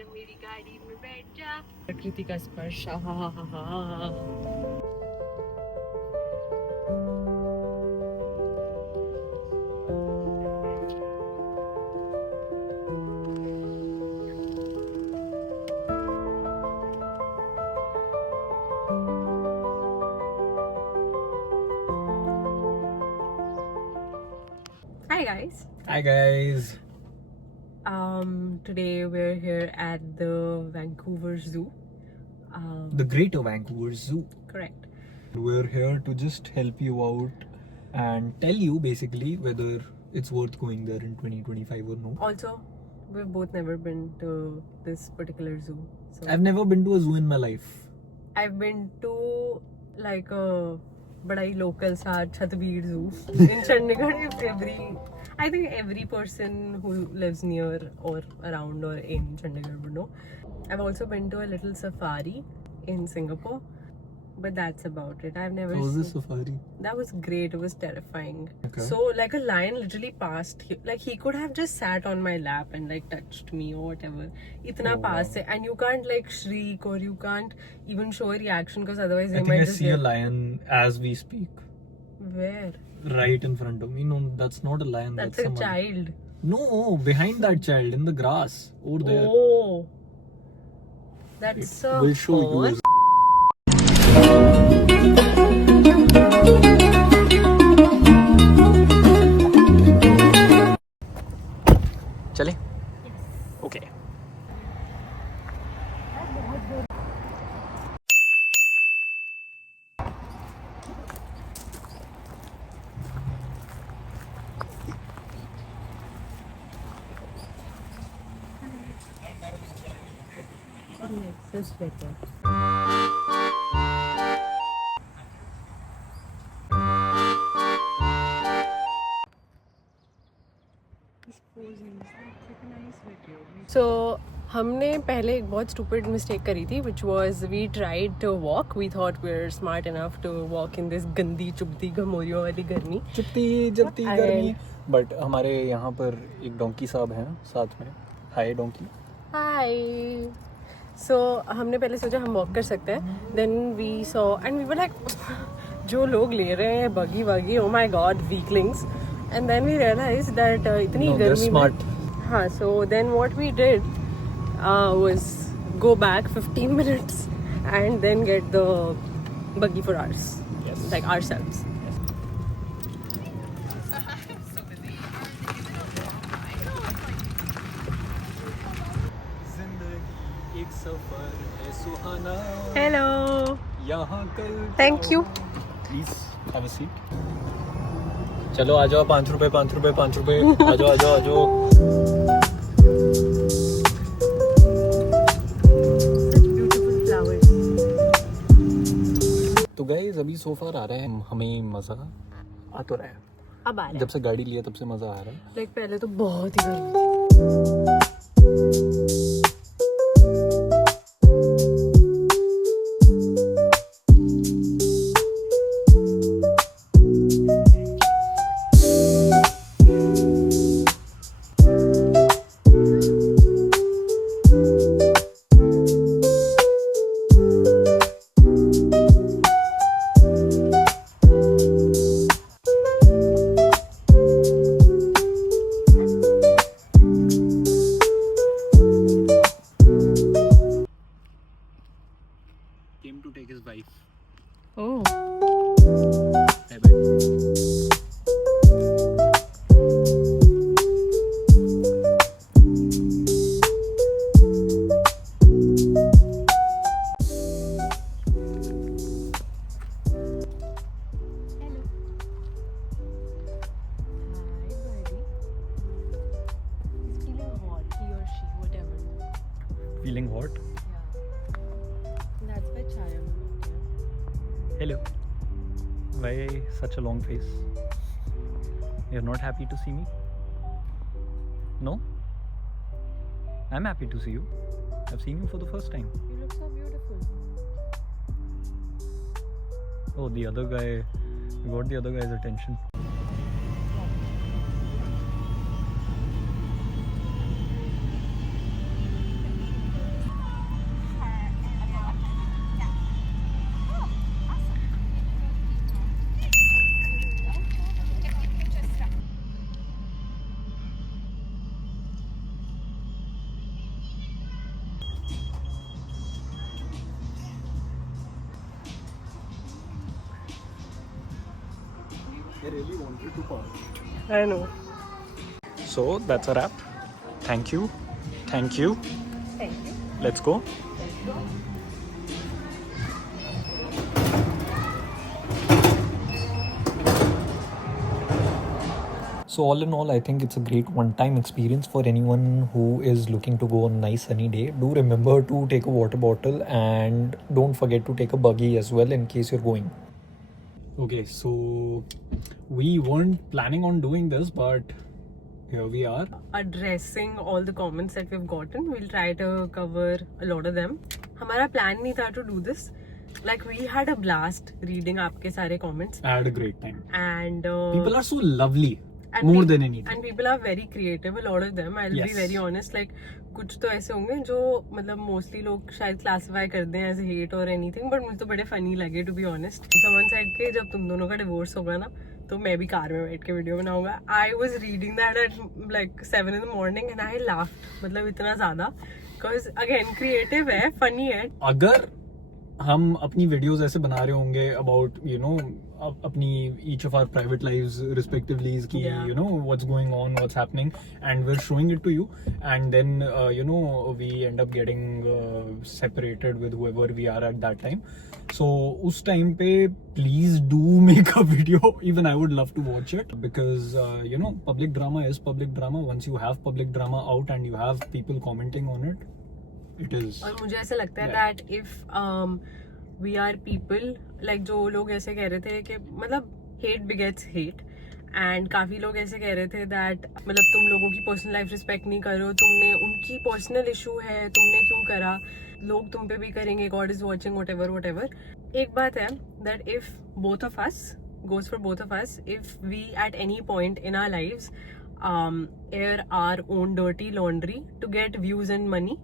आजा मेरी गाड़ी में बैठ जा, प्रकृति का स्पर्श। हा हा हा हा। Hi guys. Hi guys. Today we're here at the Vancouver Zoo. The Greater Vancouver Zoo. Correct. We're here to just help you out and tell you basically whether it's worth going there in 2025 or no. Also, we've both never been to this particular zoo. So I've never been to a zoo in my life. I've been to like a बड़ा ही local सा Chatbir Zoo in Chandigarh. I think every person who lives near or around or in Chandigarh would know. I've also been to a little safari in Singapore, but that's about it. I've never How was seen... the safari? That was great. It was terrifying. Okay. So like a lion literally passed. Like he could have just sat on my lap and like touched me or whatever. Itna pass hai. And you can't like shriek or you can't even show a reaction because otherwise they might just... I see a lion as we speak. Where? Right in front of me. No, that's not a lion. That's a someone. child. No, behind that child in the grass over there. Oh. That's a We'll show you. horse. चले? Okay. This better. So, हमने पहले एक बहुत stupid mistake करी थी, which was we tried to walk. We thought we were smart enough to walk in this गंदी चुभती घमोरियों वाली गर्मी. चुपती गर्मी. But हमारे यहाँ पर एक डोंकी साहब हैं साथ में. हाय डोंकी. Hi. So हमने पहले सोचा हम walk कर सकते हैं. Then we saw and we were like, जो लोग ले रहे हैं buggy वगी, oh my god, weaklings. And then we realized that इतनी गर्मी में. हाँ, so then what we did was go back 15 minutes and then get the buggy for ours. Yes. Like ourselves. Hello. Thank you. Please have a seat. चलो आ जाओ. 5 रुपए. आ जाओ. Such beautiful flowers. तो गाइस अभी so far आ रहा है. हमें मजा आ तो रहा है. अब आ रहा है. जब से गाड़ी लिया तब से मजा आ रहा है. Like पहले तो बहुत ही गर्मी थी. Came to take his wife. Oh. Bye bye. Feeling hot? Yeah. That's why Chaya. Hello. Why such a long face? You're not happy to see me? No? I'm happy to see you. I've seen you for the first time. You look so beautiful. Oh, the other guy. You got the other guy's attention. I really wanted to park. I know. So that's a wrap. Thank you. Thank you. Thank you. Let's go. So all in all, I think it's a great one-time experience for anyone who is looking to go on a nice sunny day. Do remember to take a water bottle and don't forget to take a buggy as well in case you're going. Okay, so we weren't planning on doing this, but here we are. Addressing all the comments that we've gotten, we'll try to cover a lot of them. हमारा plan नहीं था to do this. Like we had a blast reading आपके सारे comments. I had a great time. And People are so lovely. and More pe- than anything. And people are very creative, a lot of them. I'll Yes. be very honest. Like कुछ तो ऐसे होंगे जो मतलब मोस्टली लोग शायद classify कर दें एज हेट और एनीथिंग, बट मुझे तो बड़े फनी लगे to be honest. Someone side के जब तुम दोनों का डिवोर्स होगा ना तो मैं भी कार में बैठ के वीडियो बनाऊंगा. I was reading that at like 7 in the morning and I laughed. मतलब इतना ज्यादा बिकॉज अगेन क्रिएटिव है, फनी है. अगर हम अपनी वीडियोस ऐसे बना रहे होंगे अबाउट अपनी each of our private lives respectively की Yeah. what's going on, what's happening, and we're showing it to you, and then we end up getting separated with whoever we are at that time. So उस time पे please do make a video. Even I would love to watch it because public drama is public drama. Once you have public drama out and you have people commenting on it, it is. और मुझे ऐसा लगता है that if we are people like जो लोग ऐसे कह रहे थे कि मतलब हेट बिगेट्स हेट, एंड काफी लोग ऐसे कह रहे थे दैट मतलब तुम लोगों की पर्सनल लाइफ रिस्पेक्ट नहीं करो, तुमने उनकी पर्सनल इशू है तुमने क्यों करा, लोग तुम पे भी करेंगे, गॉड इज वॉचिंग व्हाटएवर. एक बात है that if both of us goes for both of us, if we at any point in our lives air our own dirty laundry to get views and money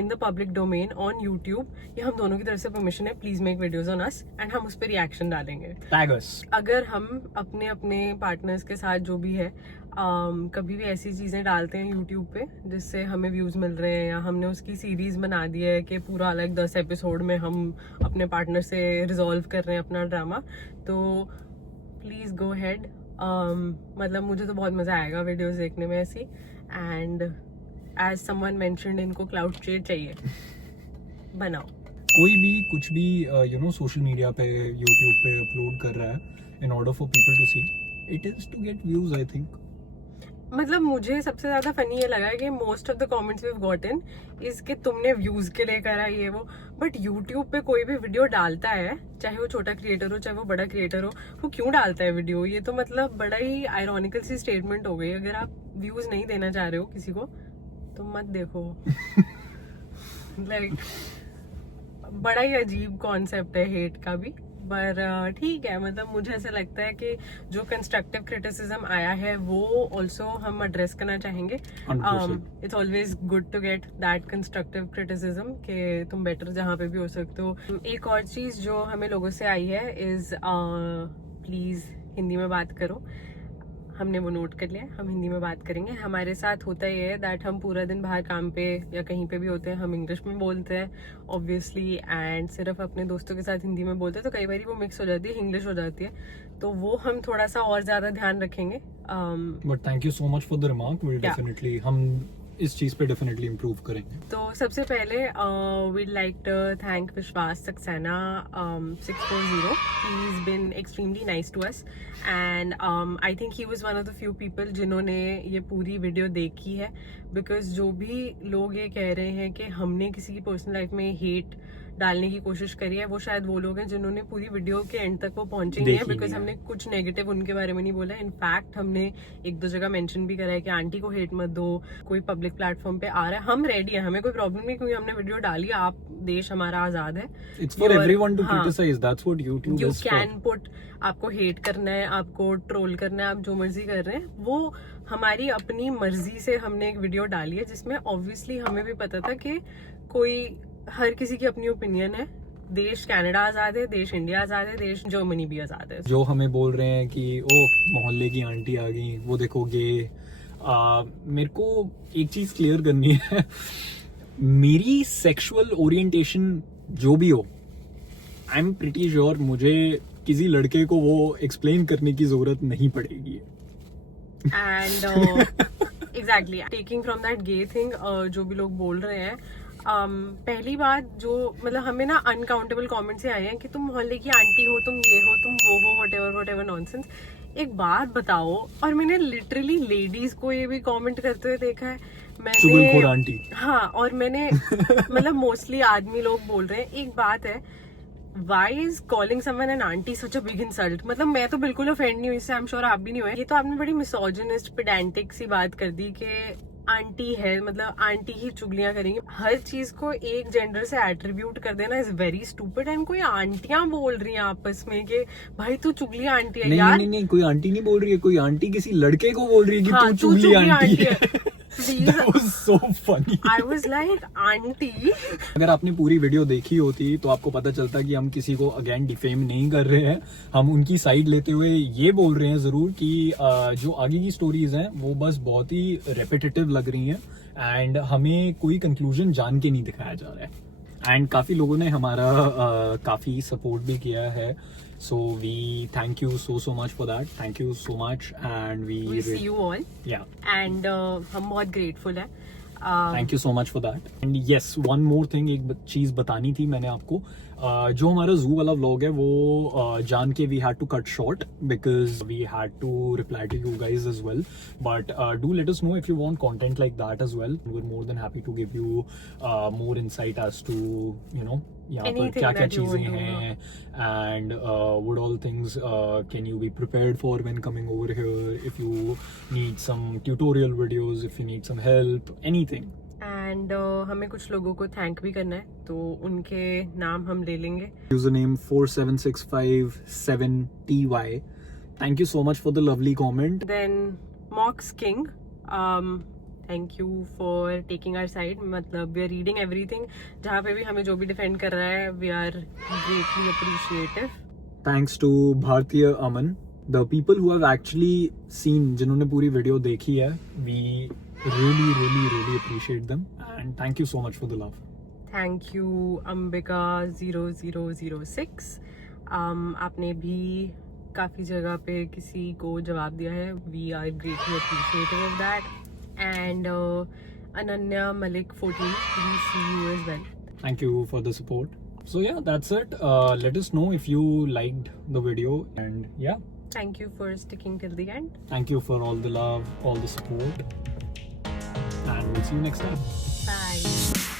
in the public domain on YouTube, ये हम दोनों की तरफ से परमिशन है, please make videos on us and हम उस पर रिएक्शन डालेंगे. Tag us. अगर हम अपने अपने पार्टनर्स के साथ जो भी है कभी भी ऐसी चीजें डालते हैं YouTube पे जिससे हमें व्यूज मिल रहे हैं, या हमने उसकी सीरीज बना दी है कि पूरा अलग 10 एपिसोड में हम अपने पार्टनर से रिजॉल्व कर रहे हैं अपना ड्रामा, तो प्लीज गो हेड. मतलब मुझे तो बहुत मजा आएगा वीडियोस देखने में ऐसी. एंड एज समवन मेंशन्ड इनको क्लाउड चाहिए, बनाओ. कोई भी कुछ भी सोशल मीडिया पे यूट्यूब पे अपलोड कर रहा है in order for people to see, it is to get views. I think मतलब मुझे सबसे ज्यादा फनी ये लगा है कि most of the comments we have gotten is कि तुमने व्यूज के लिए करा ये वो, बट यूट्यूब पे कोई भी वीडियो डालता है, चाहे वो छोटा क्रिएटर हो चाहे वो बड़ा क्रिएटर हो, वो क्यों डालता है वीडियो. ये तो मतलब बड़ा ही आयरॉनिकल सी स्टेटमेंट हो गई. अगर आप व्यूज नहीं देना चाह रहे हो किसी को तो मत देखो. लाइक बड़ा ही अजीब कॉन्सेप्ट है हेट का भी, पर ठीक है. मतलब मुझे ऐसा लगता है कि जो कंस्ट्रक्टिव क्रिटिसिज्म आया है वो ऑल्सो हम एड्रेस करना चाहेंगे. 100%. It's always good to get that constructive criticism कि तुम बेटर जहाँ पे भी हो सकते हो. एक और चीज जो हमें लोगों से आई है इज प्लीज हिंदी में बात करो. हमने वो नोट कर लिया, हम हिंदी में बात करेंगे. हमारे साथ होता ये है दैट हम पूरा दिन बाहर काम पे या कहीं पे भी होते हैं हम इंग्लिश में बोलते हैं ऑब्वियसली, एंड सिर्फ अपने दोस्तों के साथ हिंदी में बोलते हैं, तो कई बार वो मिक्स हो जाती है, इंग्लिश हो जाती है, तो वो हम थोड़ा सा और ज्यादा ध्यान रखेंगे. But thank you so much for the remark. Will definitely हम इस चीज पे डेफिनेटली इम्प्रूव करेंगे. तो सबसे पहले वीड लाइक टू थैंक विश्वास सक्सेना 640. he's been extremely nice to us and I think he was one of the few people जिन्होंने ये पूरी वीडियो देखी है, बिकॉज जो भी लोग ये कह रहे हैं कि हमने किसी की पर्सनल लाइफ में हेट डालने की कोशिश करी है, वो शायद वो लोग हैं जिन्होंने पूरी वीडियो के एंड तक वो पहुंचे नहीं है, बिकॉज हमने कुछ नेगेटिव उनके बारे में नहीं बोला. इनफैक्ट हमने एक दो जगह मेंशन भी करा है कि आंटी को हेट मत दो, कोई पब्लिक प्लेटफॉर्म पे आ रहा है, हम रेडी हैं, हमें कोई प्रॉब्लम नहीं, क्योंकि हमने वीडियो डाली. आप देश हमारा आजाद है, it's for everyone to criticise. That's what YouTube you is for. Can put. आपको हेट करना है, आपको ट्रोल करना है, आप जो मर्जी कर रहे हैं, वो हमारी अपनी मर्जी से हमने एक वीडियो डाली है जिसमें ऑब्वियसली हमें भी पता था कि कोई हर किसी की अपनी ओपिनियन है. देश कनाडा आजाद है, देश इंडिया आजाद है, देश जर्मनी भी आजाद है. जो हमें बोल रहे हैं कि ओ मोहल्ले की आंटी आ गई, वो देखो गे. मेरे को एक चीज क्लियर करनी है. मेरी सेक्सुअल ओरिएंटेशन जो भी हो, आई एम प्रिटी श्योर मुझे किसी लड़के को वो एक्सप्लेन करने की जरूरत नहीं पड़ेगी. And exactly taking from that gay thing, जो भी लोग बोल रहे हैं, पहली बात जो मतलब हमें ना अनकाउंटेबल कमेंट्स से आए हैं कि तुम मोहल्ले की आंटी हो, तुम ये हो, तुम वो हो, वट एवर नॉनसेंस. एक बात बताओ, और मैंने लिटरली लेडीज को ये भी कमेंट करते हुए देखा है. चुगलखोर आंटी. हाँ, और मैंने मतलब मोस्टली आदमी लोग बोल रहे हैं. एक बात है, why is calling someone an auntie such a big insult? मतलब मैं तो बिल्कुल ऑफेंड नहीं हुई इससे, आई एम श्योर आप भी नहीं हुए. ये तो आपने बड़ी मिसोजिनिस्ट पेडेंटिक सी बात कर दी कि आंटी है मतलब आंटी ही चुगलियां करेंगी. हर चीज को एक जेंडर से एट्रीब्यूट कर देना इज वेरी स्टूपिड. एंड कोई आंटियां बोल रही हैं आपस में कि भाई तू चुगली आंटी है. यार नहीं, कोई आंटी नहीं बोल रही है. कोई आंटी किसी लड़के को बोल रही है कि हाँ, तू चुगली आंटी है. Please. That was so funny. I was like, aunty. अगर आपने पूरी वीडियो देखी होती तो आपको पता चलता कि हम किसी को अगेन डिफेम नहीं कर रहे हैं. हम उनकी साइड लेते हुए ये बोल रहे हैं जरूर कि जो आगे की स्टोरीज हैं वो बस बहुत ही रेपिटेटिव लग रही हैं एंड हमें कोई कंक्लूजन जान के नहीं दिखाया जा रहा है. एंड काफी लोगों ने हमारा काफी सपोर्ट भी किया है. So we thank you so much for that. Thank you so much, and We see you all. Yeah. And हम बहुत grateful है. Thank you so much for that. And yes, one more thing, एक चीज बतानी थी मैंने आपको. जो हमारा जू वाला व्लॉग है वो जान के we had to cut short because we had to reply to you guys as well. But do let us know if you want content like that as well. We're more than happy to give you more insight as to यहाँ पर क्या क्या चीजें हैं and what all things can you be prepared for when coming over here, if you need some tutorial videos, if you need some help, anything. And हमें कुछ लोगों को थैंक भी करना है तो उनके नाम हम ले लेंगे. Username 47657TY. Thank you so much for the lovely comment. Then Mox King, thank you for taking our side. मतलब we are reading everything. जहाँ पे भी हमें जो भी डिफेंड कर रहा है we are greatly appreciative. Thanks to Bhartiya Aman, the people who have actually seen, जिन्होंने पूरी वीडियो देखी है, we really appreciate them and thank you so much for the love. Thank you Ambika 0006. आपने भी काफ़ी जगह पे किसी को जवाब दिया है. We are greatly appreciative of that. And Ananya Malik 14, we see you as well. Thank you for the support. So yeah, that's it. Let us know if you liked the video and yeah. Thank you for sticking till the end. Thank you for all the love, all the support. And we'll see you next time. Bye.